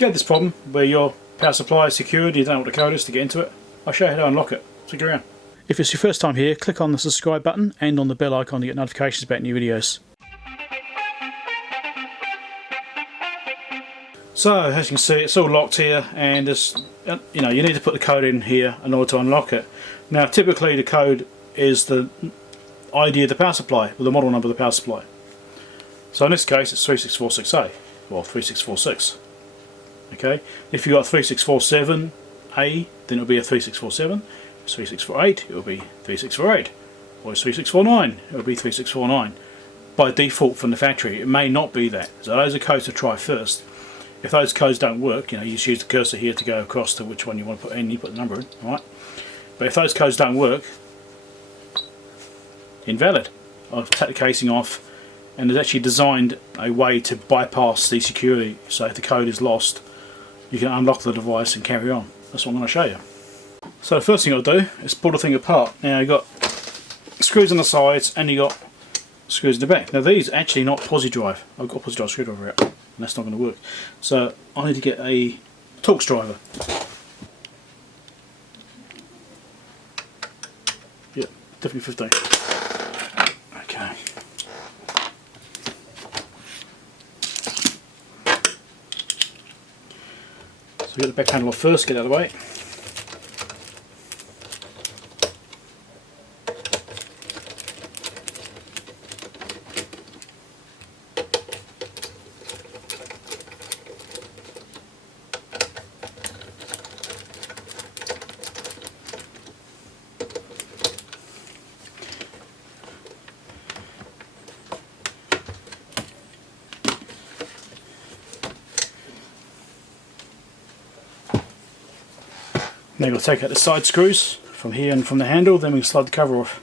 you have this problem where your power supply is secured, you don't know what the code is to get into it, I'll show you how to unlock it. Stick around. If it's your first time here, click on the subscribe button and on the bell icon to get notifications about new videos. So as you can see, it's all locked here, and you need to put the code in here in order to unlock it. Now typically the code is the ID of the power supply, or the model number of the power supply. So in this case it's 3646A, or 3646. Okay, if you've got 3647A, then it'll be a 3647. 3648, it will be 3648, or 3649, it will be 3649. By default from the factory, it may not be that. So those are codes to try first. If those codes don't work, you just use the cursor here to go across to which one you want to put in. You put the number in, right? But if those codes don't work, invalid. I'll take the casing off, and it's actually designed a way to bypass the security. So if the code is lost, you can unlock the device and carry on. That's what I'm going to show you. So the first thing I'll do is pull the thing apart. Now you've got screws on the sides and you've got screws in the back. Now these are actually not posi drive. I've got a posi drive screwdriver out, and that's not going to work. So I need to get a Torx driver. Yeah, definitely 15. Okay. So get the back handle off first, get it out of the way. Now we'll take out the side screws from here and from the handle, then we can slide the cover off.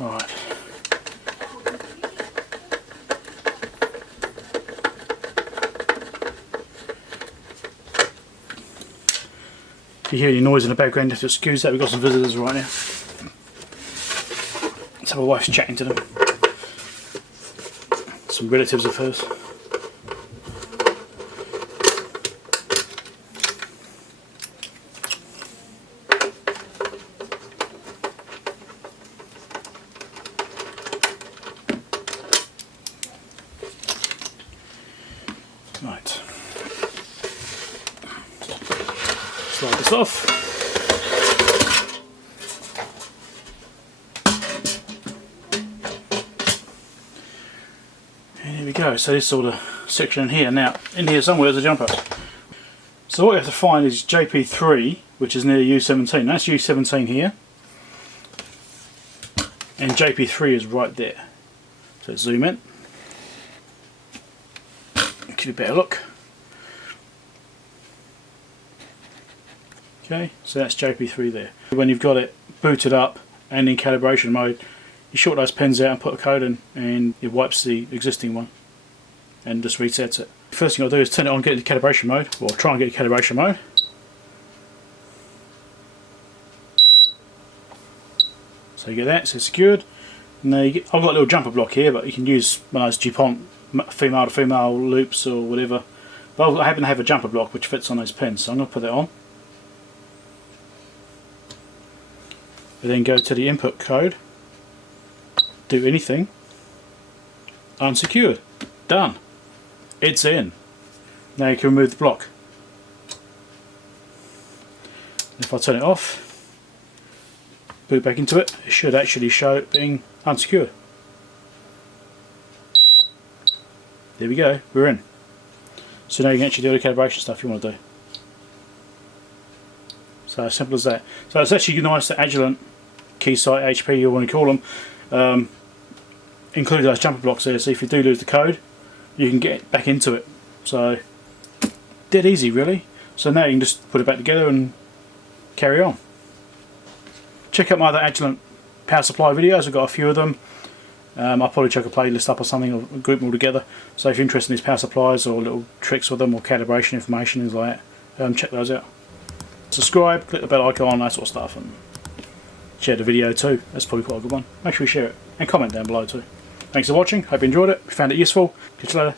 Alright. If you hear any noise in the background, you have to excuse that. We've got some visitors right now. So my wife's chatting to them. Some relatives of hers. Right. Slide this off. And here we go. So this is all the section in here. Now, in here somewhere is a jumper. So what you have to find is JP3, which is near U17. That's U17 here. And JP3 is right there. So let's zoom in. Give you a better look. Okay, so that's JP3 there. When you've got it booted up and in calibration mode, you short those pins out and put a code in, and it wipes the existing one and just resets it. First thing I'll do is turn it on, get into calibration mode, or try and get into calibration mode. So you get that, so it's secured. And then I've got a little jumper block here, but you can use one of those DuPont female to female loops or whatever. But I happen to have a jumper block which fits on those pins, so I'm going to put that on. We then go to the input code, do anything, unsecured, done, it's in. Now you can remove the block. If I turn it off, boot back into it, it should actually show it being unsecured. There we go, we're in. So now you can actually do the calibration stuff you want to do. So as simple as that. So it's actually nice that Agilent, Keysight, HP, you want to call them, include those jumper blocks there, so if you do lose the code, you can get back into it. So dead easy really. So now you can just put it back together and carry on. Check out my other Agilent power supply videos, I've got a few of them. I'll probably chuck a playlist up or something, or group them all together. So if you're interested in these power supplies or little tricks with them or calibration information, things like that, check those out. Subscribe, click the bell icon, that sort of stuff, and share the video too. That's probably quite a good one. Make sure you share it and comment down below too. Thanks for watching. Hope you enjoyed it. If you found it useful, catch you later.